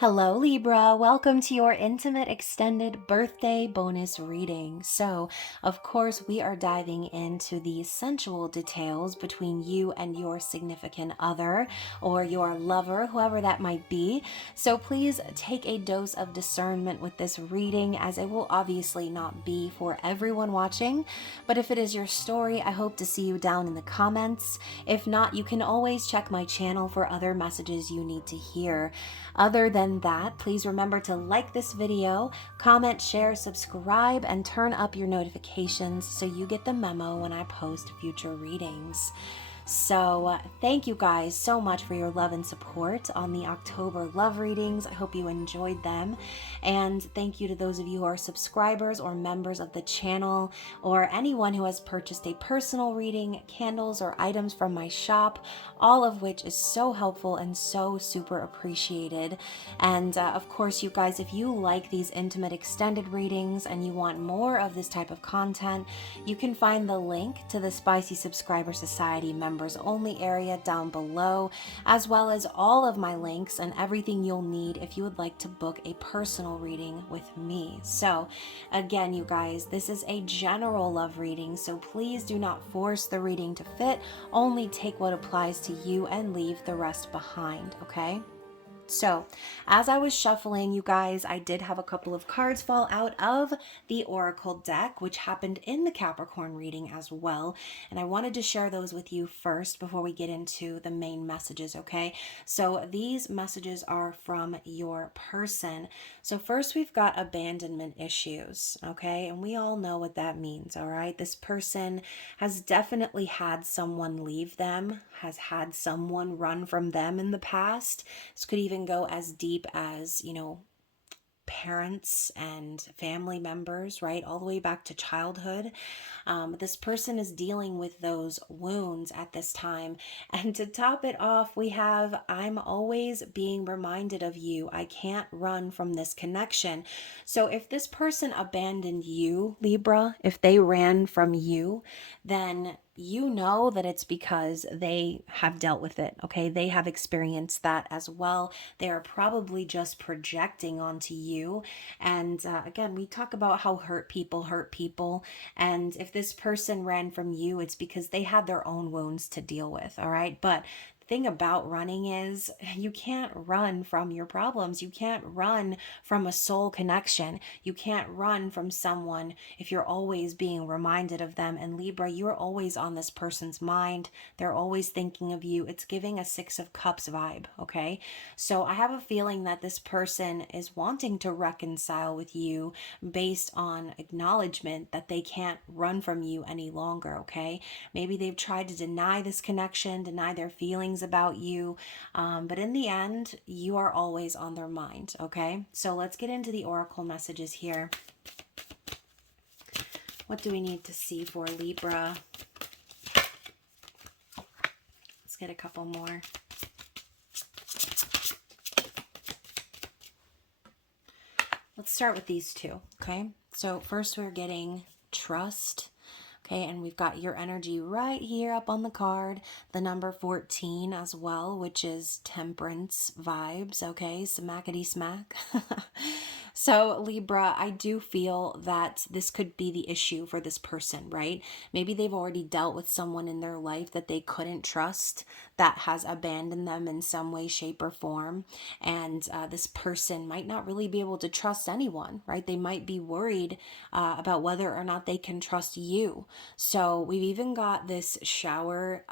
Hello Libra, welcome to your intimate extended birthday bonus reading. So, of course, we are diving into the sensual details between you and your significant other or your lover, whoever that might be. So, please take a dose of discernment with this reading, as it will obviously not be for everyone watching. But if it is your story, I hope to see you down in the comments. If not, you can always check my channel for other messages you need to hear. Other than that, please remember to like this video, comment, share, subscribe, and turn up your notifications so you get the memo when I post future readings. So thank you guys so much for your love and support on the October love readings. I hope you enjoyed them. And thank you to those of you who are subscribers or members of the channel, or anyone who has purchased a personal reading, candles, or items from my shop, all of which is so helpful and so super appreciated. And of course, you guys, if you like these intimate extended readings and you want more of this type of content, you can find the link to the Spicy Subscriber Society members only area down below, as well as all of my links and everything you'll need if you would like to book a personal reading with me. So again, you guys, this is a general love reading, so please do not force the reading to fit. Only take what applies to you and leave the rest behind, okay? So, as I was shuffling, you guys, I did have a couple of cards fall out of the Oracle deck, which happened in the Capricorn reading as well. And I wanted to share those with you first before we get into the main messages, okay? So, these messages are from your person. So, first we've got abandonment issues, okay? And we all know what that means, all right? This person has definitely had someone leave them, has had someone run from them in the past. This could even go as deep as, parents and family members, right? All the way back to childhood. This person is dealing with those wounds at this time. And to top it off, we have, I'm always being reminded of you. I can't run from this connection. So if this person abandoned you, Libra, if they ran from you, then you know that it's because they have dealt with it, okay? They have experienced that as well. They are probably just projecting onto you. And again, we talk about how hurt people. And if this person ran from you, it's because they had their own wounds to deal with, all right? But thing about running is you can't run from your problems. You can't run from a soul connection. You can't run from someone if you're always being reminded of them. And Libra, you're always on this person's mind. They're always thinking of you. It's giving a Six of Cups vibe, okay? So I have a feeling that this person is wanting to reconcile with you based on acknowledgement that they can't run from you any longer, okay? Maybe they've tried to deny this connection, deny their feelings about you, but in the end, you are always on their mind, okay? So let's get into the oracle messages here. What do we need to see for Libra? Let's get a couple more. Let's start with these two, okay? So first we're getting trust. Okay, and we've got your energy right here up on the card, the number 14 as well, which is temperance vibes, okay, smackety smack. So Libra, I do feel that this could be the issue for this person, right? Maybe they've already dealt with someone in their life that they couldn't trust, that has abandoned them in some way, shape, or form. And this person might not really be able to trust anyone, right? They might be worried about whether or not they can trust you. So we've even got this shower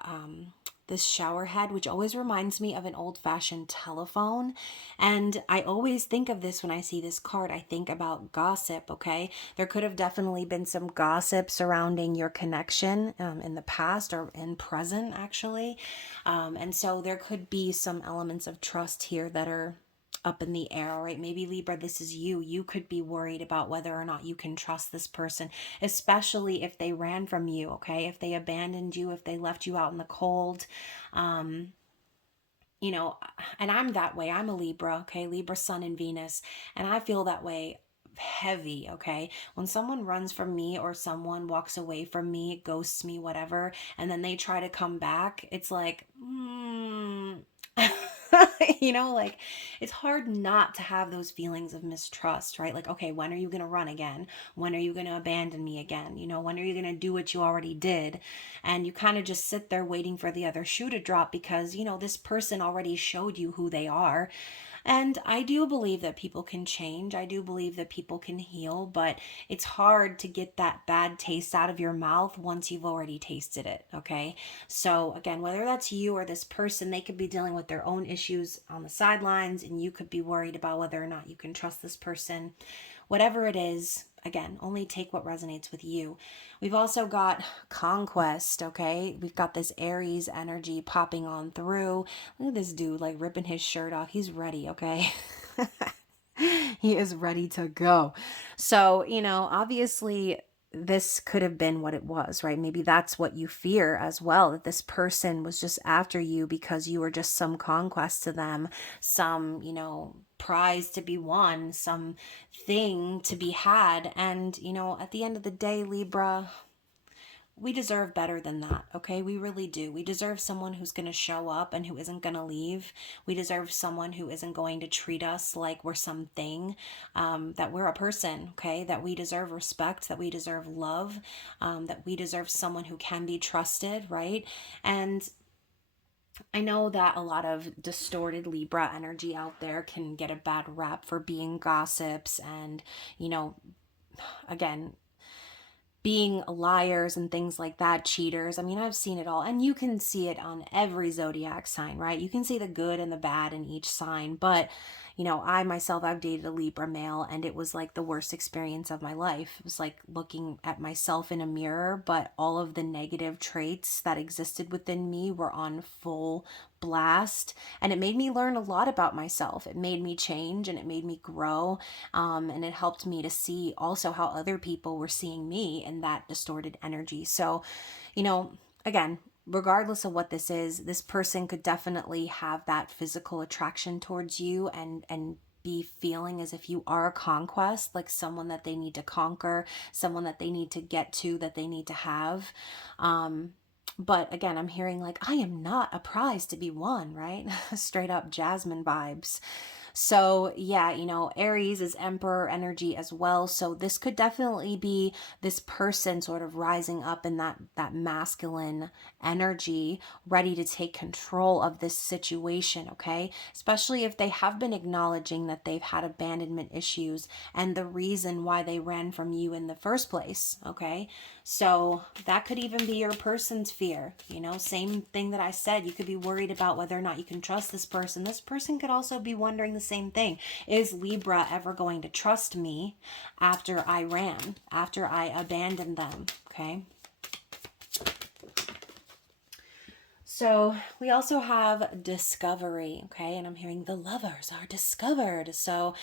head, which always reminds me of an old-fashioned telephone. And I always think of this when I see this card. I think about gossip, okay? There could have definitely been some gossip surrounding your connection in the past or in present, actually. And so there could be some elements of trust here that are up in the air, right? Maybe Libra, this is you. You could be worried about whether or not you can trust this person, especially if they ran from you, okay? If they abandoned you, if they left you out in the cold. And I'm that way. I'm a Libra, okay? Libra, Sun, and Venus. And I feel that way heavy, okay? When someone runs from me or someone walks away from me, ghosts me, whatever, and then they try to come back, it's like, You know, like it's hard not to have those feelings of mistrust, right? Like, okay, when are you going to run again? When are you going to abandon me again? You know, when are you going to do what you already did? And you kind of just sit there waiting for the other shoe to drop because, you know, this person already showed you who they are. And I do believe that people can change. I do believe that people can heal, but it's hard to get that bad taste out of your mouth once you've already tasted it, okay? So, again, whether that's you or this person, they could be dealing with their own issues on the sidelines, and you could be worried about whether or not you can trust this person. Whatever it is, again, only take what resonates with you. We've also got conquest, okay? We've got this Aries energy popping on through. Look at this dude like ripping his shirt off. He's ready, okay? He is ready to go. So, you know, obviously this could have been what it was, right? Maybe that's what you fear as well, that this person was just after you because you were just some conquest to them, some, you know, prize to be won, some thing to be had. And, you know, at the end of the day, Libra, we deserve better than that, okay? We really do. We deserve someone who's going to show up and who isn't going to leave. We deserve someone who isn't going to treat us like we're something, that we're a person, okay? That we deserve respect, that we deserve love, that we deserve someone who can be trusted, right? And I know that a lot of distorted Libra energy out there can get a bad rap for being gossips and, you know, again, being liars and things like that, cheaters. I mean, I've seen it all. And you can see it on every zodiac sign, right? You can see the good and the bad in each sign. But, you know, I myself, I've dated a Libra male and it was like the worst experience of my life. It was like looking at myself in a mirror, but all of the negative traits that existed within me were on full blast. And it made me learn a lot about myself. It made me change and it made me grow. And it helped me to see also how other people were seeing me in that distorted energy. So, you know, again, regardless of what this is, this person could definitely have that physical attraction towards you and be feeling as if you are a conquest, like someone that they need to conquer, someone that they need to get to, that they need to have. But again, I'm hearing like, I am not a prize to be won, right? Straight up Jasmine vibes. So, yeah, you know, Aries is Emperor energy as well. So this could definitely be this person sort of rising up in that masculine energy, ready to take control of this situation, okay? Especially if they have been acknowledging that they've had abandonment issues and the reason why they ran from you in the first place, okay? So that could even be your person's fear, you know, same thing that I said. You could be worried about whether or not you can trust this person. This person could also be wondering the same thing. Is Libra ever going to trust me after I ran, after I abandoned them? Okay. So we also have discovery, okay? And I'm hearing the lovers are discovered. So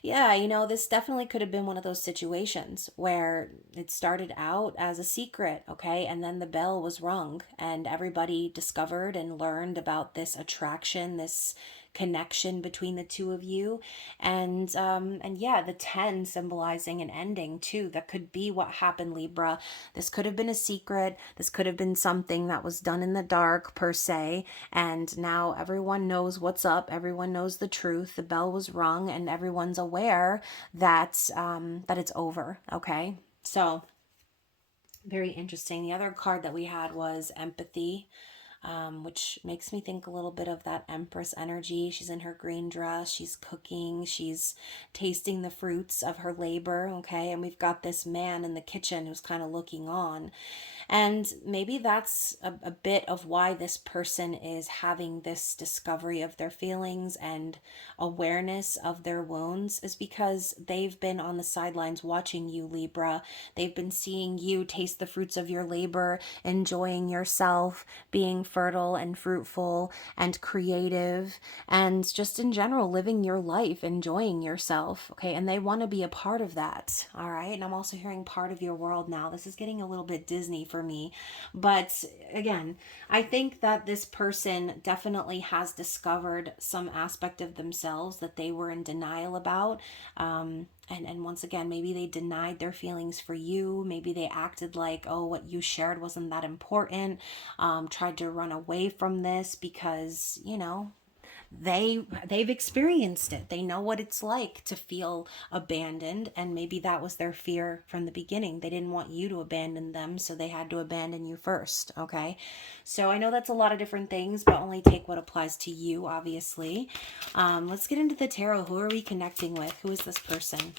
yeah, you know, this definitely could have been one of those situations where it started out as a secret, okay? And then the bell was rung and everybody discovered and learned about this attraction, this connection between the two of you. And yeah, the 10 symbolizing an ending too. That could be what happened, Libra. This could have been a secret. This could have been something that was done in the dark per se, and now everyone knows what's up. Everyone knows the truth. The bell was rung and everyone's aware that that it's over, okay? So very interesting. The other card that we had was empathy, which makes me think a little bit of that Empress energy. She's in her green dress, she's cooking, she's tasting the fruits of her labor, okay? And we've got this man in the kitchen who's kind of looking on. And maybe that's a bit of why this person is having this discovery of their feelings and awareness of their wounds, is because they've been on the sidelines watching you, Libra. They've been seeing you taste the fruits of your labor, enjoying yourself, being fertile and fruitful and creative, and just in general living your life, enjoying yourself, okay? And they want to be a part of that, all right? And I'm also hearing part of your world now. This is getting a little bit Disney for me. But again, I think that this person definitely has discovered some aspect of themselves that they were in denial about. And once again, maybe they denied their feelings for you. Maybe they acted like, oh, what you shared wasn't that important. Tried to run away from this because, you know, they've experienced it. They know what it's like to feel abandoned, and maybe that was their fear from the beginning. They didn't want you to abandon them, so they had to abandon you first. Okay, so I know that's a lot of different things, but only take what applies to you, obviously. Let's get into the tarot. Who are we connecting with? Who is this person?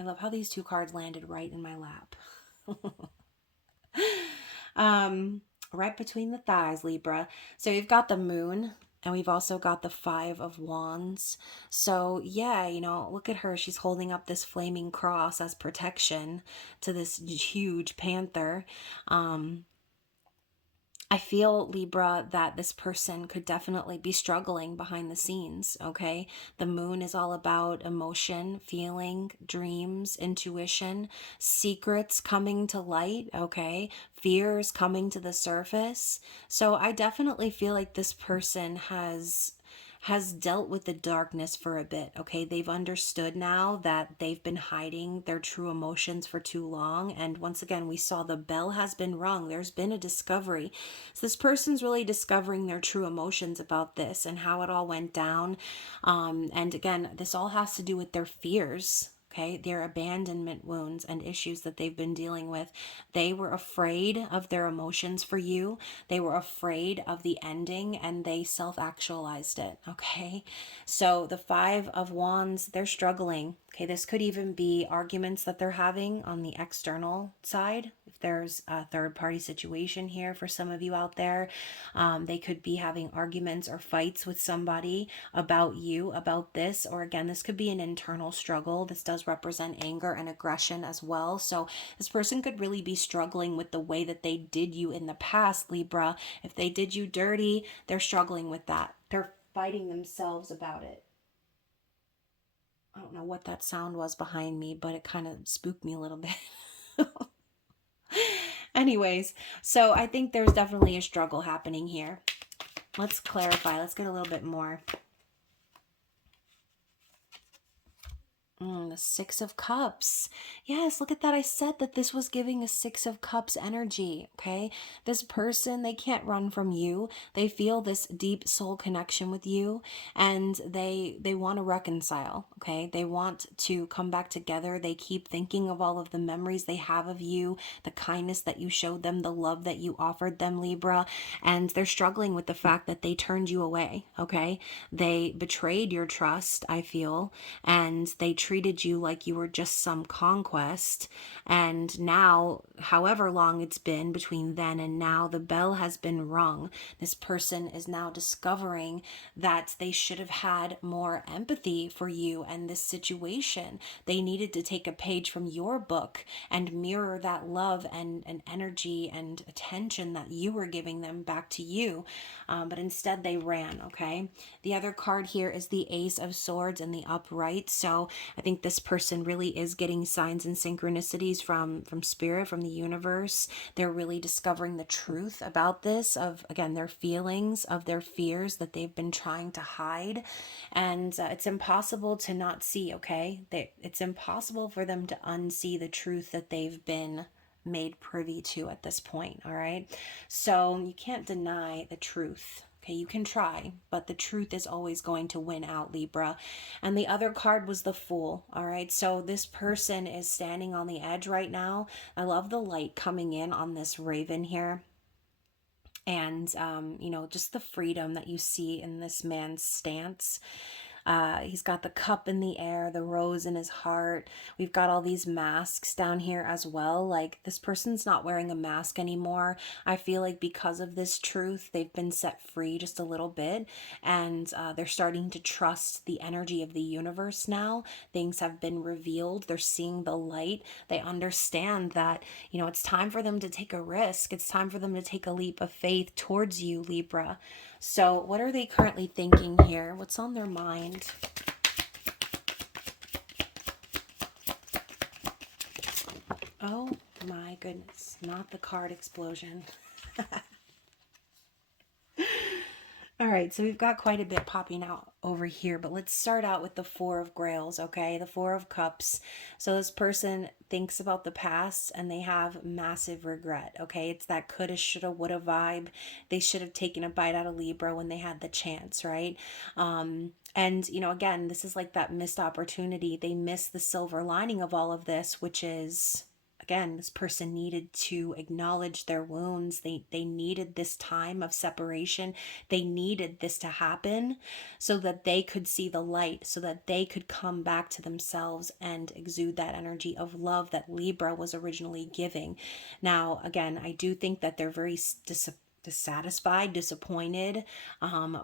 I love how these two cards landed right in my lap. Right between the thighs, Libra. So you've got the moon, and we've also got the 5 of Wands. So yeah, you know, look at her. She's holding up this flaming cross as protection to this huge panther. I feel, Libra, that this person could definitely be struggling behind the scenes, okay? The moon is all about emotion, feeling, dreams, intuition, secrets coming to light, okay? Fears coming to the surface. So I definitely feel like this person has dealt with the darkness for a bit, okay? They've understood now that they've been hiding their true emotions for too long. And once again, we saw the bell has been rung. There's been a discovery. So this person's really discovering their true emotions about this and how it all went down. And again, this all has to do with their fears. Okay, their abandonment wounds and issues that they've been dealing with. They were afraid of their emotions for you. They were afraid of the ending, and they self-actualized it. Okay, so the 5 of Wands, they're struggling. Okay, this could even be arguments that they're having on the external side. If there's a third party situation here for some of you out there, they could be having arguments or fights with somebody about you, about this, or again, this could be an internal struggle. This does represent anger and aggression as well. So this person could really be struggling with the way that they did you in the past, Libra. If they did you dirty, they're struggling with that. They're fighting themselves about it. I don't know what that sound was behind me, but it kind of spooked me a little bit. Anyways, so I think there's definitely a struggle happening here. Let's clarify. Let's get a little bit more. The 6 of Cups. Yes, look at that. I said that this was giving a 6 of Cups energy, okay? This person, they can't run from you. They feel this deep soul connection with you, and they want to reconcile, okay? They want to come back together. They keep thinking of all of the memories they have of you, the kindness that you showed them, the love that you offered them, Libra, and they're struggling with the fact that they turned you away, okay? They betrayed your trust, I feel, and they treated you like you were just some conquest. And now, however long it's been between then and now, the bell has been rung. This person is now discovering that they should have had more empathy for you and this situation. They needed to take a page from your book and mirror that love and energy and attention that you were giving them back to you. But instead they ran, okay? The other card here is the Ace of Swords in the upright. So I think this person really is getting signs and synchronicities from spirit, from the universe. They're really discovering the truth about this, of, again, their feelings, of their fears that they've been trying to hide. And it's impossible to not see, okay? It's impossible for them to unsee the truth that they've been made privy to at this point, all right? So you can't deny the truth. Okay, you can try, but the truth is always going to win out, Libra. And the other card was the Fool, all right? So this person is standing on the edge right now. I love the light coming in on this raven here. And, you know, just the freedom that you see in this man's stance. He's got the cup in the air, the rose in his heart. We've got all these masks down here as well. Like, this person's not wearing a mask anymore. I feel like because of this truth, they've been set free just a little bit, and they're starting to trust the energy of the universe now. Things have been revealed. They're seeing the light. They understand that, you know, it's time for them to take a risk. It's time for them to take a leap of faith towards you, Libra. So what are they currently thinking here? What's on their mind? Oh my goodness, not the card explosion. All right, so we've got quite a bit popping out over here, but let's start out with the Four of Grails, okay? The Four of Cups. So this person thinks about the past and they have massive regret, okay? It's that coulda, shoulda, woulda vibe. They should have taken a bite out of Libra when they had the chance, right? And, again, this is like that missed opportunity. They missed the silver lining of all of this, which is, again, this person needed to acknowledge their wounds. They needed this time of separation. They needed this to happen so that they could see the light, so that they could come back to themselves and exude that energy of love that Libra was originally giving. Now, again, I do think that they're very dissatisfied, disappointed,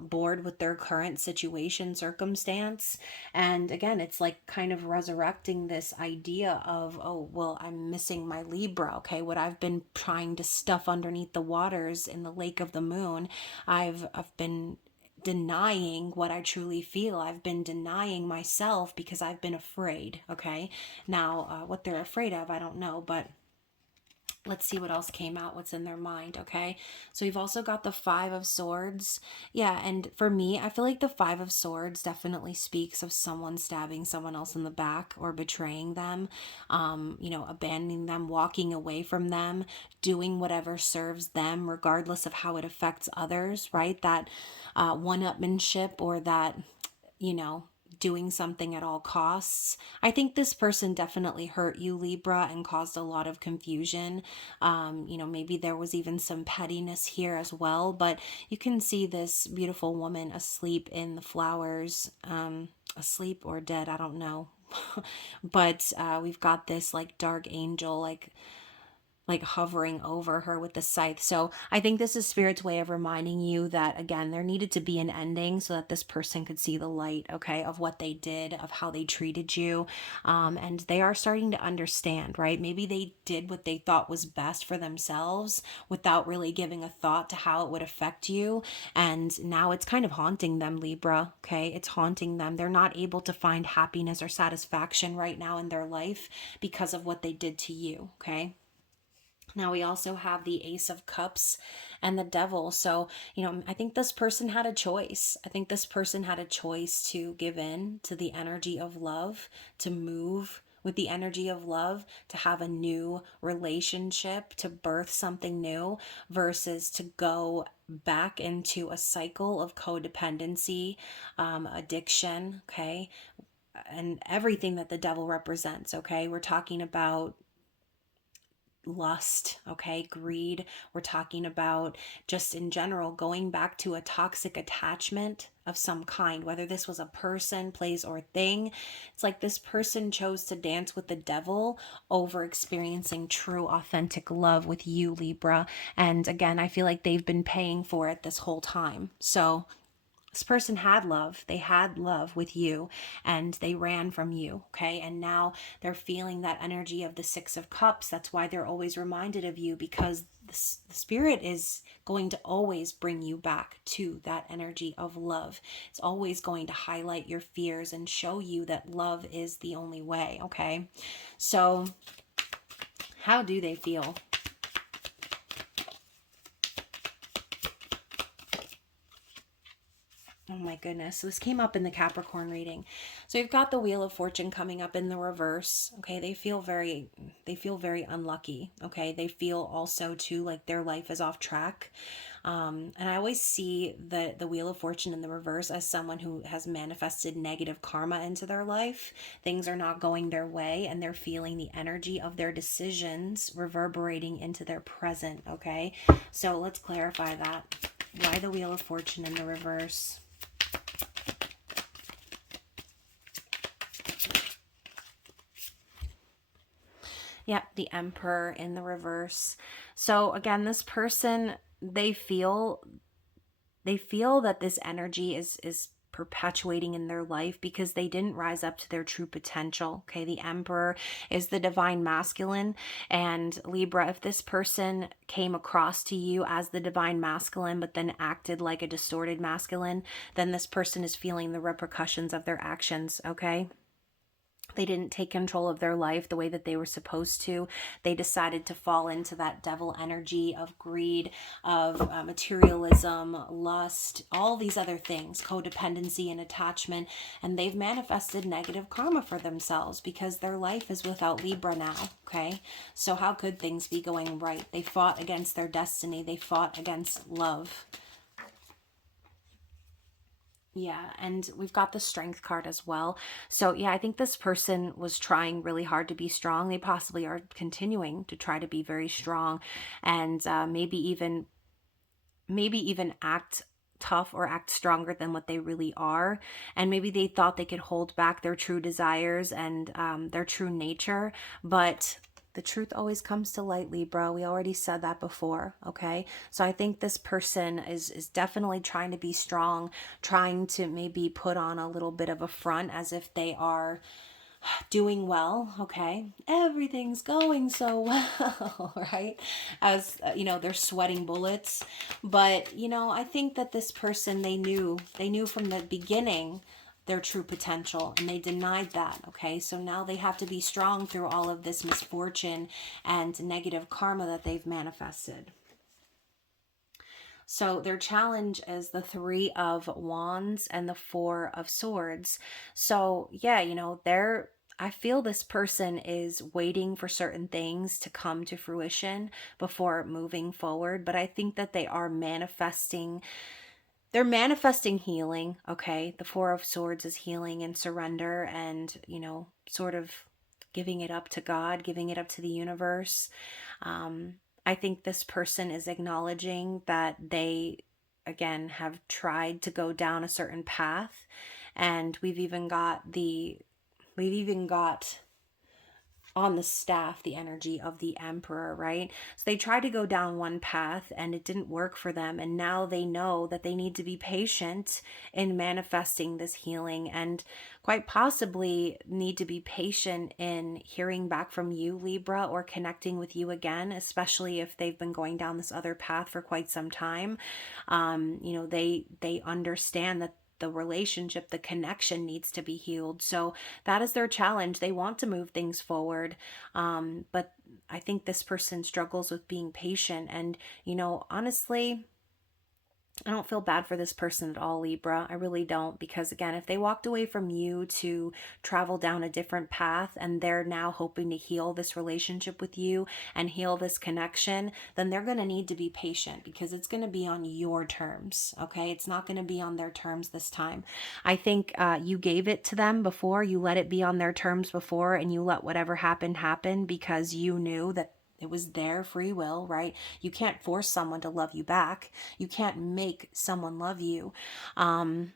bored with their current situation, circumstance. And again, it's like kind of resurrecting this idea of, oh, well, I'm missing my Libra. Okay, what I've been trying to stuff underneath the waters in the lake of the moon, I've been denying what I truly feel. I've been denying myself because I've been afraid. Okay, now what they're afraid of, I don't know, but let's see what else came out, what's in their mind, okay? So you've also got the Five of Swords. Yeah, and for me, I feel like the Five of Swords definitely speaks of someone stabbing someone else in the back or betraying them, abandoning them, walking away from them, doing whatever serves them, regardless of how it affects others, right? That one-upmanship, or that, doing something at all costs. I think this person definitely hurt you, Libra, and caused a lot of confusion. Maybe there was even some pettiness here as well, but you can see this beautiful woman asleep in the flowers, asleep or dead, I don't know. But we've got this like dark angel, like hovering over her with the scythe. So I think this is Spirit's way of reminding you that, again, there needed to be an ending so that this person could see the light, okay, of what they did, of how they treated you. And they are starting to understand, right? Maybe they did what they thought was best for themselves without really giving a thought to how it would affect you. And now it's kind of haunting them, Libra, okay? It's haunting them. They're not able to find happiness or satisfaction right now in their life because of what they did to you, okay? Now we also have the Ace of Cups and the Devil. So, I think this person had a choice. I think this person had a choice to give in to the energy of love, to move with the energy of love, to have a new relationship, to birth something new, versus to go back into a cycle of codependency, addiction, okay? And everything that the devil represents, okay? We're talking about lust, okay, greed. We're talking about just in general going back to a toxic attachment of some kind, whether this was a person, place, or thing. It's like this person chose to dance with the devil over experiencing true, authentic love with you, Libra. And again, I feel like they've been paying for it this whole time. So this person had love. They had love with you and they ran from you, okay? And now they're feeling that energy of the Six of Cups. That's why they're always reminded of you, because the Spirit is going to always bring you back to that energy of love. It's always going to highlight your fears and show you that love is the only way, okay? So how do they feel? Oh my goodness. So this came up in the Capricorn reading. So you've got the Wheel of Fortune coming up in the reverse. Okay. They feel very unlucky. Okay. They feel also too like their life is off track. And I always see the Wheel of Fortune in the reverse as someone who has manifested negative karma into their life. Things are not going their way and they're feeling the energy of their decisions reverberating into their present. Okay. So let's clarify that. Why the Wheel of Fortune in the reverse? Yep, the Emperor in the reverse. So again, this person, they feel that this energy is perpetuating in their life because they didn't rise up to their true potential. Okay, the Emperor is the divine masculine, and Libra, if this person came across to you as the divine masculine but then acted like a distorted masculine, then this person is feeling the repercussions of their actions, okay? They didn't take control of their life the way that they were supposed to. They decided to fall into that devil energy of greed, of materialism, lust, all these other things, codependency and attachment. And they've manifested negative karma for themselves because their life is without Libra now. Okay. So how could things be going right? They fought against their destiny. They fought against love. Yeah, and we've got the strength card as well. So yeah, I think this person was trying really hard to be strong. They possibly are continuing to try to be very strong, and maybe even act tough or act stronger than what they really are. And maybe they thought they could hold back their true desires and their true nature, but the truth always comes to light, Libra. We already said that before, okay? So I think this person is definitely trying to be strong, trying to maybe put on a little bit of a front as if they are doing well, okay? Everything's going so well, right? As they're sweating bullets. But, I think that this person, they knew from the beginning their true potential, and they denied that, okay? So now they have to be strong through all of this misfortune and negative karma that they've manifested. So their challenge is the 3 of Wands and the 4 of Swords. So yeah, I feel this person is waiting for certain things to come to fruition before moving forward, but I think that they're manifesting healing, okay? The 4 of Swords is healing and surrender and, sort of giving it up to God, giving it up to the universe. I think this person is acknowledging that they, again, have tried to go down a certain path. And we've even got on the staff the energy of the Emperor, right? So they tried to go down one path and it didn't work for them, and now they know that they need to be patient in manifesting this healing, and quite possibly need to be patient in hearing back from you, Libra, or connecting with you again, especially if they've been going down this other path for quite some time. They understand that the relationship, the connection needs to be healed. So that is their challenge. They want to move things forward. But I think this person struggles with being patient. And, honestly, I don't feel bad for this person at all, Libra. I really don't, because again, if they walked away from you to travel down a different path and they're now hoping to heal this relationship with you and heal this connection, then they're going to need to be patient because it's going to be on your terms, okay? It's not going to be on their terms this time. I think you gave it to them before, you let it be on their terms before, and you let whatever happened happen because you knew that it was their free will, right? You can't force someone to love you back. You can't make someone love you. Now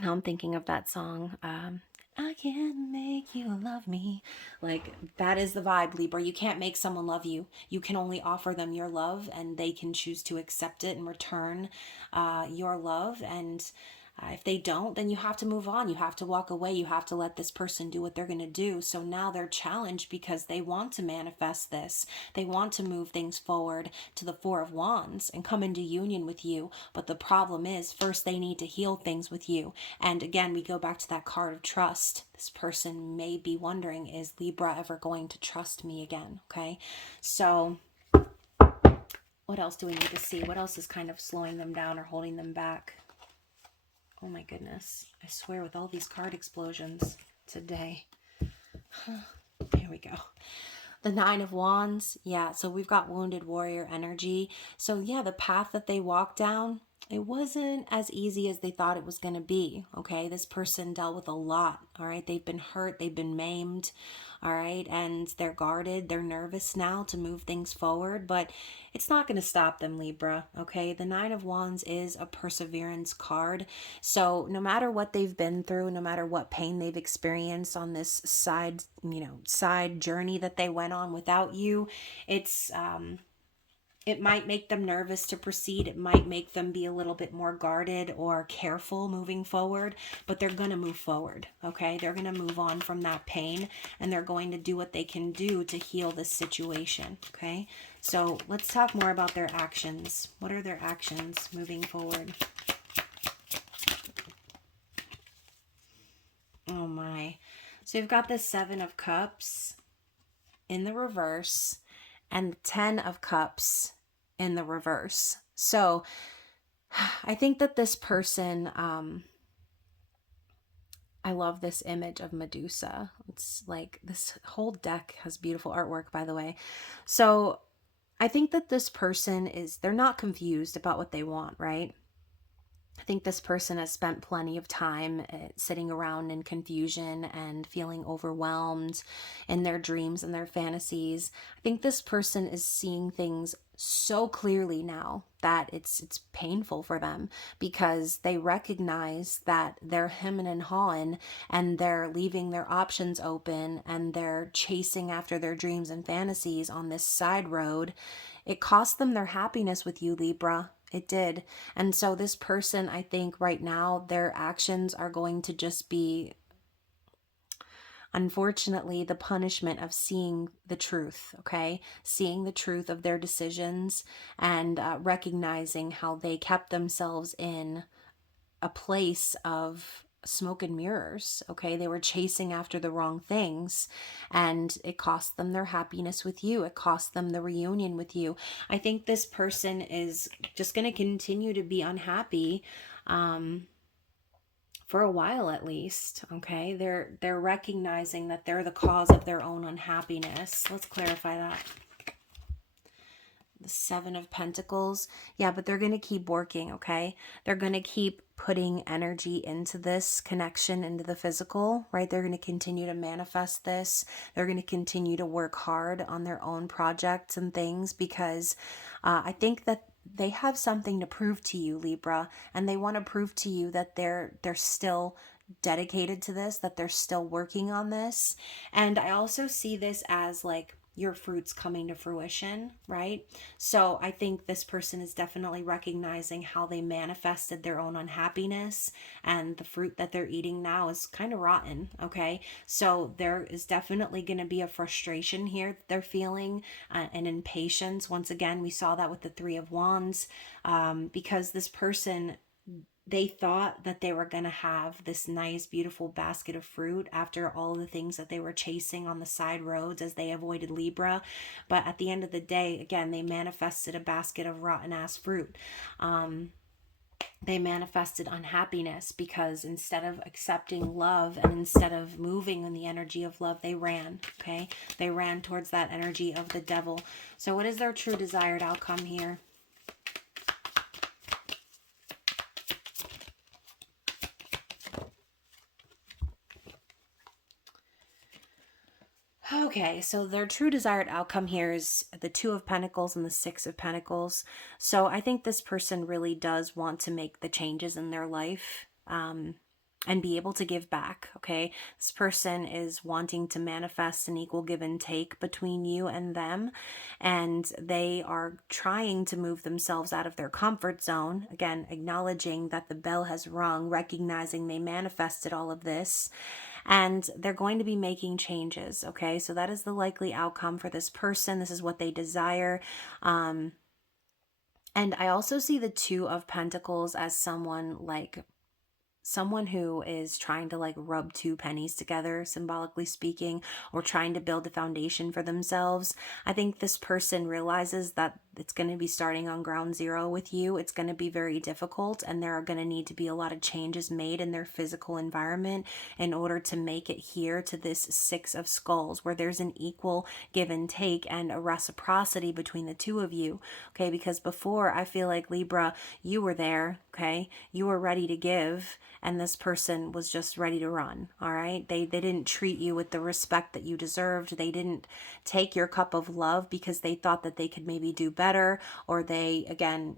I'm thinking of that song. I can't make you love me. Like, that is the vibe, Libra. You can't make someone love you. You can only offer them your love, and they can choose to accept it and return your love. And if they don't, then you have to move on. You have to walk away. You have to let this person do what they're going to do. So now they're challenged because they want to manifest this. They want to move things forward to the 4 of Wands and come into union with you. But the problem is, first they need to heal things with you. And again, we go back to that card of trust. This person may be wondering, is Libra ever going to trust me again? Okay, so what else do we need to see? What else is kind of slowing them down or holding them back? Oh my goodness. I swear, with all these card explosions today. Here we go. The 9 of Wands. Yeah, so we've got wounded warrior energy. So yeah, the path that they walked down, it wasn't as easy as they thought it was going to be, okay? This person dealt with a lot, all right? They've been hurt, they've been maimed, all right? And they're guarded, they're nervous now to move things forward, but it's not going to stop them, Libra, okay? The 9 of Wands is a perseverance card. So no matter what they've been through, no matter what pain they've experienced on this side journey that they went on without you, it might make them nervous to proceed. It might make them be a little bit more guarded or careful moving forward, but they're going to move forward, okay? They're going to move on from that pain, and they're going to do what they can do to heal this situation, okay? So let's talk more about their actions. What are their actions moving forward? Oh my. So you've got the Seven of Cups in the reverse and the 10 of Cups in the reverse. So I think that this person, I love this image of Medusa. It's like this whole deck has beautiful artwork, by the way. So I think that this person they're not confused about what they want, right? I think this person has spent plenty of time sitting around in confusion and feeling overwhelmed in their dreams and their fantasies. I think this person is seeing things so clearly now that it's painful for them, because they recognize that they're hemming and hawing and they're leaving their options open and they're chasing after their dreams and fantasies on this side road. It cost them their happiness with you, Libra. It did. And so this person, I think right now, their actions are going to just be, unfortunately, the punishment of seeing the truth, okay? Seeing the truth of their decisions and recognizing how they kept themselves in a place of smoke and mirrors, okay? They were chasing after the wrong things, and it cost them their happiness with you. It cost them the reunion with you. I think this person is just going to continue to be unhappy for a while at least, okay? They're recognizing that they're the cause of their own unhappiness. Let's clarify that. The Seven of Pentacles. Yeah, but they're going to keep working, okay? They're going to keep putting energy into this connection, into the physical, right? They're going to continue to manifest this. They're going to continue to work hard on their own projects and things, because I think that they have something to prove to you, Libra, and they want to prove to you that they're still dedicated to this, that they're still working on this. And I also see this as like your fruits coming to fruition, right? So I think this person is definitely recognizing how they manifested their own unhappiness, and the fruit that they're eating now is kind of rotten, okay? So there is definitely going to be a frustration here that they're feeling, an impatience. Once again, we saw that with the Three of Wands, because this person, they thought that they were going to have this nice, beautiful basket of fruit after all the things that they were chasing on the side roads as they avoided Libra. But at the end of the day, again, they manifested a basket of rotten ass fruit. They manifested unhappiness, because instead of accepting love and instead of moving in the energy of love, they ran, okay? They ran towards that energy of the devil. So what is their true desired outcome here? Okay, so their true desired outcome here is the Two of Pentacles and the Six of Pentacles. So I think this person really does want to make the changes in their life, and be able to give back, okay? This person is wanting to manifest an equal give and take between you and them, and they are trying to move themselves out of their comfort zone. Again, acknowledging that the bell has rung, recognizing they manifested all of this, and they're going to be making changes, okay? So that is the likely outcome for this person. This is what they desire. And I also see the Two of Pentacles as someone who is trying to like rub two pennies together, symbolically speaking, or trying to build a foundation for themselves. I think this person realizes that it's going to be starting on ground zero with you. It's going to be very difficult, and there are going to need to be a lot of changes made in their physical environment in order to make it here to this Six of Skulls, where there's an equal give and take and a reciprocity between the two of you, okay? Because before, I feel like, Libra, you were there, okay? You were ready to give, and this person was just ready to run, all right? They didn't treat you with the respect that you deserved. They didn't take your cup of love because they thought that they could maybe do better, or they, again,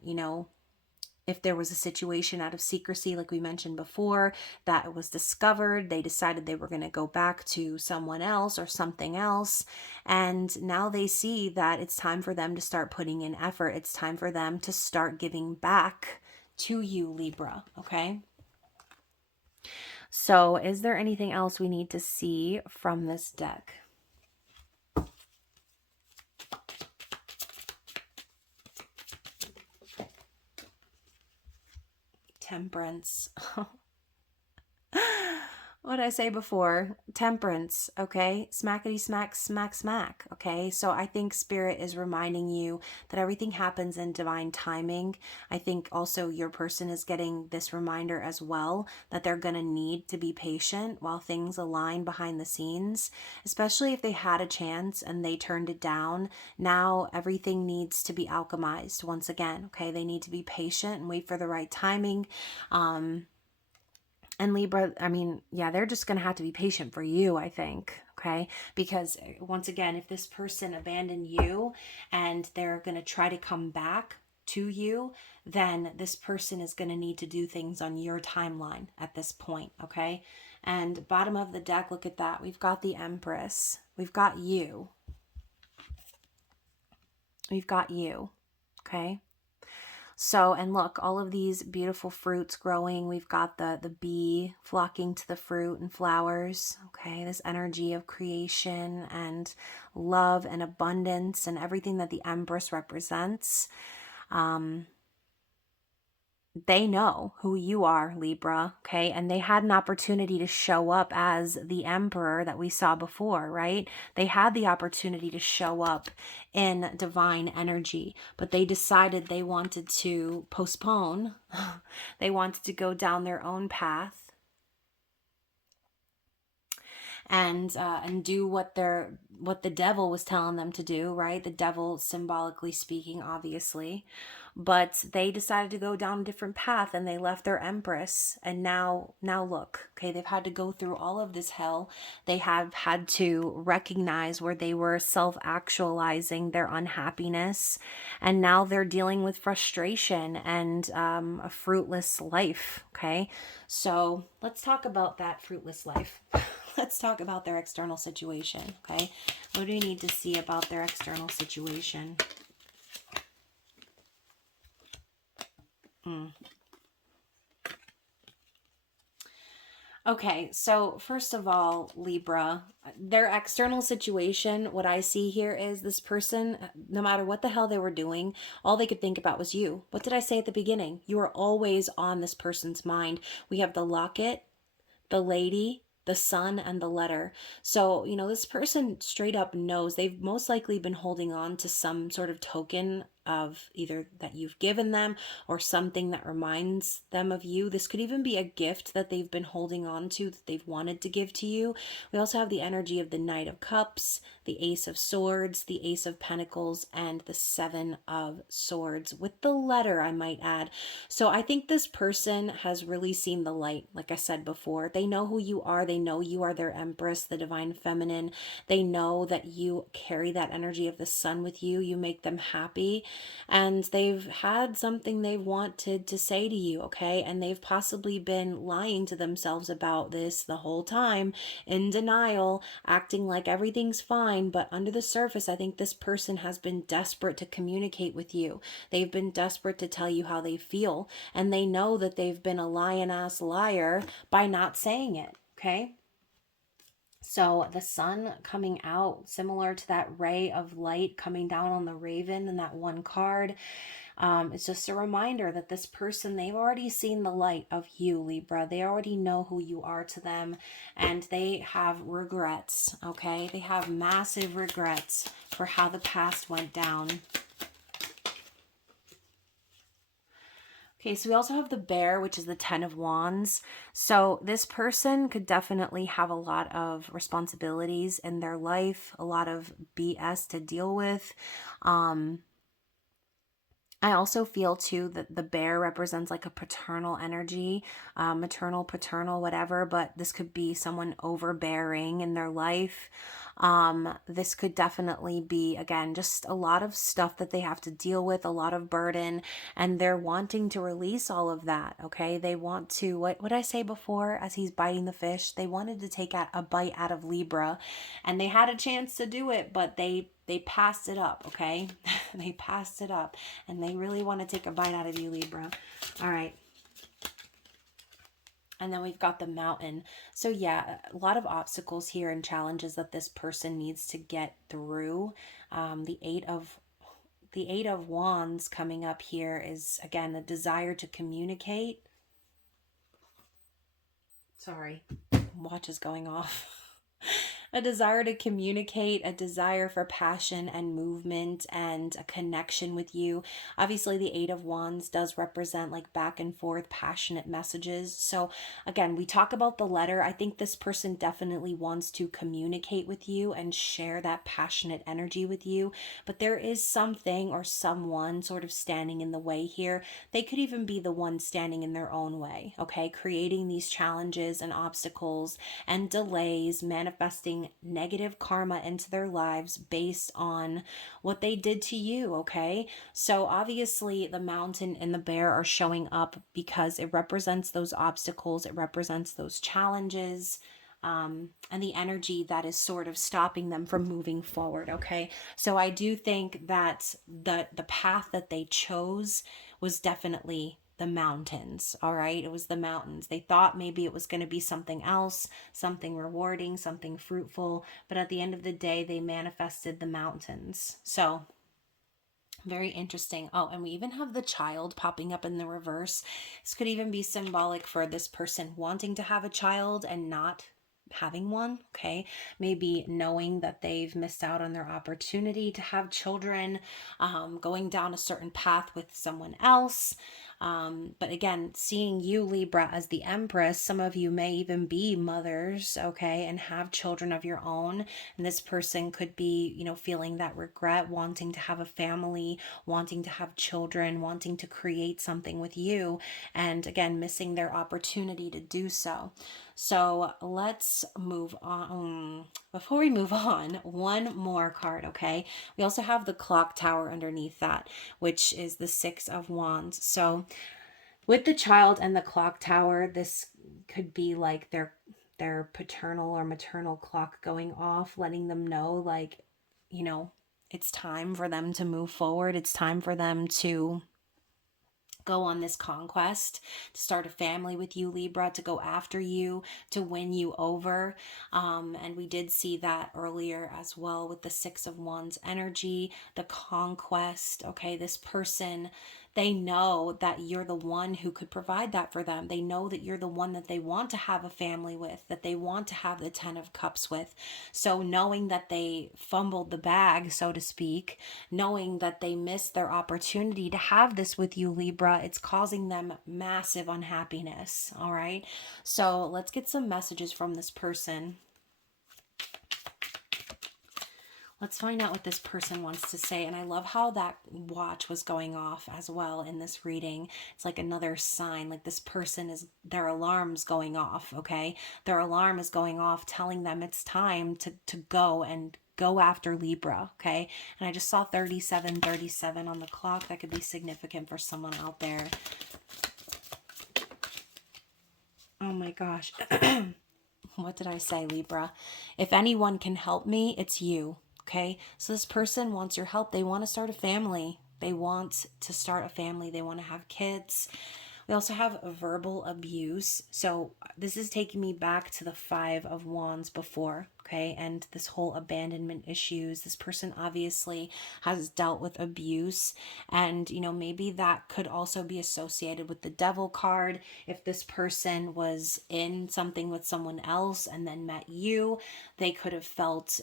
if there was a situation out of secrecy, like we mentioned before, that it was discovered, they decided they were going to go back to someone else or something else. And now they see that it's time for them to start putting in effort. It's time for them to start giving back to you, Libra, okay? So is there anything else we need to see from this deck? Temperance. what did I say before? Temperance, okay? Smackety smack, smack, smack, okay? So I think Spirit is reminding you that everything happens in divine timing. I think also your person is getting this reminder as well that they're going to need to be patient while things align behind the scenes, especially if they had a chance and they turned it down. Now everything needs to be alchemized once again, okay? They need to be patient and wait for the right timing. And Libra, I mean, yeah, they're just going to have to be patient for you, I think. Okay. Because once again, if this person abandoned you and they're going to try to come back to you, then this person is going to need to do things on your timeline at this point. Okay. And bottom of the deck, look at that. We've got the Empress. We've got you. We've got you. Okay. So, and look, all of these beautiful fruits growing. We've got the bee flocking to the fruit and flowers. Okay, this energy of creation and love and abundance and everything that the Empress represents. They know who you are, Libra, okay? And they had an opportunity to show up as the Emperor that we saw before, right? They had the opportunity to show up in divine energy, but they decided they wanted to postpone. They wanted to go down their own path and do what the devil was telling them to do, right? The devil symbolically speaking, obviously. But they decided to go down a different path and they left their Empress. And now look, okay, they've had to go through all of this hell. They have had to recognize where they were self-actualizing their unhappiness. And now they're dealing with frustration and a fruitless life, okay? So let's talk about that fruitless life. Let's talk about their external situation, okay? What do you need to see about their external situation? Okay, so first of all, Libra, their external situation, what I see here is this person, no matter what the hell they were doing, all they could think about was you. What did I say at the beginning? You are always on this person's mind. We have the locket, the lady, the sun, and the letter. So, this person straight up knows they've most likely been holding on to some sort of token of either that you've given them or something that reminds them of you. This could even be a gift that they've been holding on to that they've wanted to give to you. We also have the energy of the Knight of Cups, the Ace of Swords, the Ace of Pentacles, and the Seven of Swords with the letter, I might add. So I think this person has really seen the light. Like I said before, they know who you are. They know you are their Empress, the divine feminine. They know that you carry that energy of the sun with you. You make them happy. And they've had something they wanted to say to you, okay? And they've possibly been lying to themselves about this the whole time, in denial, acting like everything's fine. But under the surface, I think this person has been desperate to communicate with you. They've been desperate to tell you how they feel. And they know that they've been a lion-ass liar by not saying it, okay? So the sun coming out, similar to that ray of light coming down on the raven in that one card. It's just a reminder that this person, they've already seen the light of you, Libra. They already know who you are to them, and they have regrets, okay? They have massive regrets for how the past went down. Okay, so we also have the bear, which is the 10 of Wands. So this person could definitely have a lot of responsibilities in their life, a lot of BS to deal with. I also feel too that the bear represents like a paternal energy, maternal, paternal, whatever, but this could be someone overbearing in their life. This could definitely be, again, just a lot of stuff that they have to deal with, a lot of burden, and they're wanting to release all of that, okay? They want to, what did I say before as he's biting the fish? They wanted to take a bite out of Libra, and they had a chance to do it, but they passed it up, okay? They passed it up, and they really want to take a bite out of you, Libra. All right. And then we've got the mountain. So yeah, a lot of obstacles here and challenges that this person needs to get through. The eight of Wands coming up here is, again, the desire to communicate. Sorry. watch is going off. A desire to communicate, a desire for passion and movement and a connection with you. Obviously, the Eight of Wands does represent like back and forth, passionate messages. So, again, we talk about the letter. I think this person definitely wants to communicate with you and share that passionate energy with you. But there is something or someone sort of standing in the way here. They could even be the one standing in their own way, okay? Creating these challenges and obstacles and delays, manifesting negative karma into their lives based on what they did to you, okay? So obviously the mountain and the bear are showing up because it represents those obstacles, it represents those challenges, and the energy that is sort of stopping them from moving forward, okay? So I do think that the path that they chose was definitely the mountains, all right? It was the mountains. They thought maybe it was going to be something else, something rewarding, something fruitful, but at the end of the day, they manifested the mountains. So very interesting. Oh, and we even have the child popping up in the reverse. This could even be symbolic for this person wanting to have a child and not having one, okay? Maybe knowing that they've missed out on their opportunity to have children, going down a certain path with someone else. But again, seeing you, Libra, as the Empress, some of you may even be mothers, okay, and have children of your own. And this person could be, feeling that regret, wanting to have a family, wanting to have children, wanting to create something with you, and again, missing their opportunity to do so. So let's move on. Before we move on, one more card, okay? We also have the clock tower underneath that, which is the Six of Wands. So with the child and the clock tower, this could be like their paternal or maternal clock going off, letting them know, like, it's time for them to move forward. It's time for them to go on this conquest, to start a family with you, Libra, to go after you, to win you over. And we did see that earlier as well with the Six of Wands energy, the conquest. Okay, this person, they know that you're the one who could provide that for them. They know that you're the one that they want to have a family with, that they want to have the 10 of Cups with. So knowing that they fumbled the bag, so to speak, knowing that they missed their opportunity to have this with you, Libra, it's causing them massive unhappiness. All right. So let's get some messages from this person. Let's find out what this person wants to say. And I love how that watch was going off as well in this reading. It's like another sign, like this person is, their alarm's going off, okay? Their alarm is going off, telling them it's time to go and go after Libra, okay? And I just saw 3737 on the clock. That could be significant for someone out there. Oh my gosh. What did I say, Libra? If anyone can help me, it's you. Okay, so this person wants your help. They want to start a family. They want to start a family. They want to have kids. We also have verbal abuse. So this is taking me back to the Five of Wands before, okay? And this whole abandonment issues. This person obviously has dealt with abuse. And, maybe that could also be associated with the Devil card. If this person was in something with someone else and then met you, they could have felt...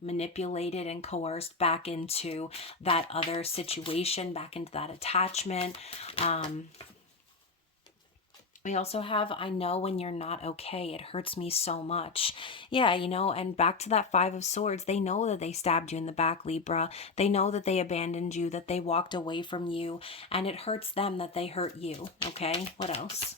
manipulated and coerced back into that other situation, back into that attachment. We also have, I know when you're not okay, it hurts me so much. Yeah, and back to that Five of Swords, they know that they stabbed you in the back, Libra. They know that they abandoned you, that they walked away from you, and it hurts them that they hurt you, okay? What else?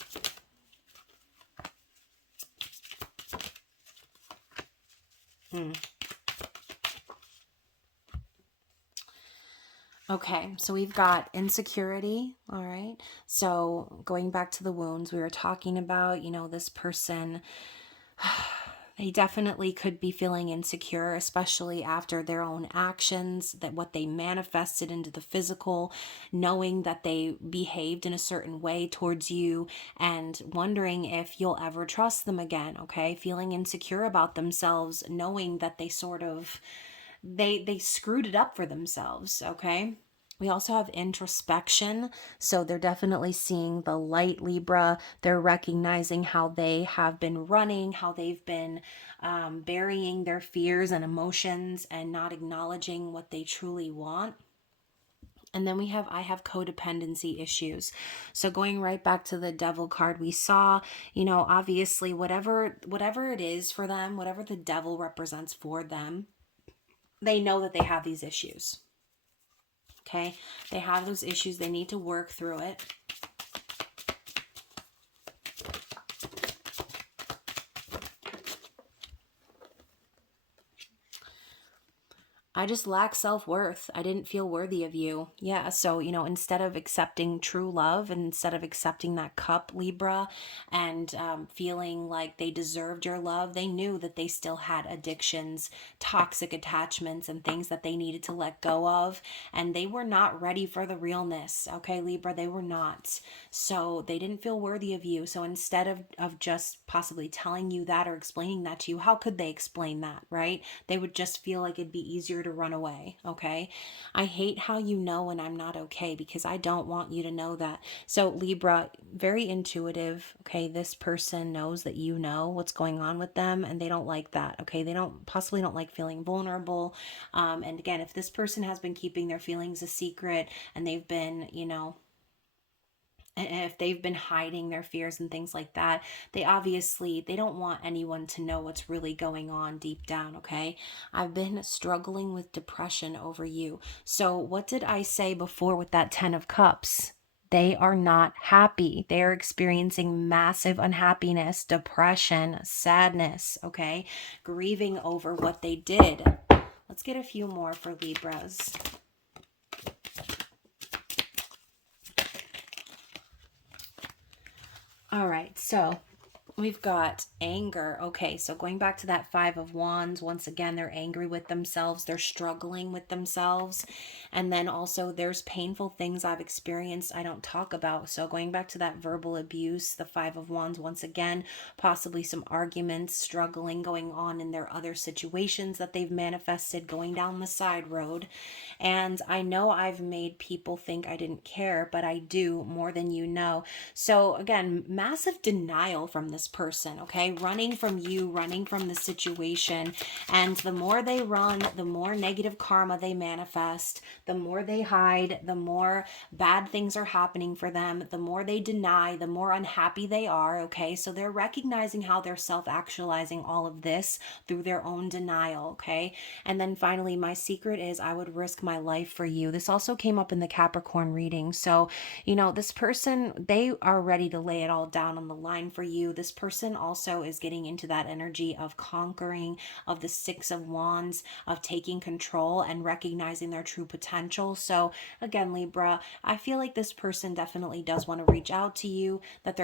Okay, so we've got insecurity, all right? So going back to the wounds we were talking about, this person, they definitely could be feeling insecure, especially after their own actions, that what they manifested into the physical, knowing that they behaved in a certain way towards you and wondering if you'll ever trust them again, okay? Feeling insecure about themselves, knowing that they sort of, they screwed it up for themselves, okay? We also have introspection. So they're definitely seeing the light, Libra. They're recognizing how they have been running, how they've been burying their fears and emotions and not acknowledging what they truly want. And then I have codependency issues. So going right back to the devil card we saw, obviously whatever it is for them, whatever the devil represents for them, they know that they have these issues. Okay? They have those issues. They need to work through it. I just lack self-worth. I didn't feel worthy of you. Yeah, so, instead of accepting true love, instead of accepting that cup, Libra, and feeling like they deserved your love, they knew that they still had addictions, toxic attachments, and things that they needed to let go of, and they were not ready for the realness, okay, Libra? They were not. So they didn't feel worthy of you. So instead of just possibly telling you that or explaining that to you, how could they explain that, right? They would just feel like it'd be easier to run away, okay? I hate how you know when I'm not okay because I don't want you to know that. So Libra, very intuitive, okay? This person knows that you know what's going on with them and they don't like that, okay? They possibly don't like feeling vulnerable. And again, if this person has been keeping their feelings a secret and they've been, and if they've been hiding their fears and things like that, they don't want anyone to know what's really going on deep down, okay? I've been struggling with depression over you. So what did I say before with that 10 of cups? They are not happy. They are experiencing massive unhappiness, depression, sadness, okay? Grieving over what they did. Let's get a few more for Libras. All right, so we've got anger. Okay, so going back to that 5 of Wands, once again, they're angry with themselves. They're struggling with themselves. And then also there's painful things I've experienced I don't talk about. So going back to that verbal abuse, the 5 of Wands, once again, possibly some arguments, struggling going on in their other situations that they've manifested going down the side road. And I know I've made people think I didn't care, but I do more than you know. So again, massive denial from this person, okay? Running from you, running from the situation. And the more they run, the more negative karma they manifest, the more they hide, the more bad things are happening for them, the more they deny, the more unhappy they are, okay? So they're recognizing how they're self-actualizing all of this through their own denial, okay? And then finally, my secret is I would risk my life for you. This also came up in the Capricorn reading. So, this person, they are ready to lay it all down on the line for you. This person also is getting into that energy of conquering, of the 6 of Wands, of taking control and recognizing their true potential. So again, Libra, I feel like this person definitely does want to reach out to you, that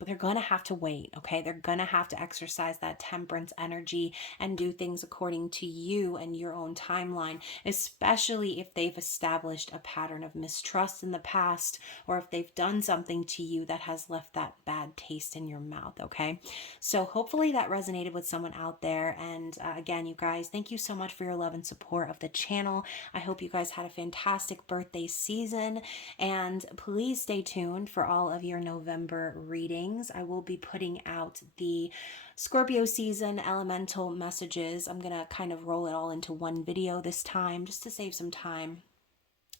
but they're going to have to wait, okay? They're going to have to exercise that temperance energy and do things according to you and your own timeline, especially if they've established a pattern of mistrust in the past or if they've done something to you that has left that bad taste in your mouth, okay? So hopefully that resonated with someone out there. And again, you guys, thank you so much for your love and support of the channel. I hope you guys had a fantastic birthday season. And please stay tuned for all of your November readings. I will be putting out the Scorpio season elemental messages. I'm going to kind of roll it all into one video this time just to save some time.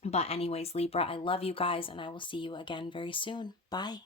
But anyways, Libra, I love you guys and I will see you again very soon. Bye.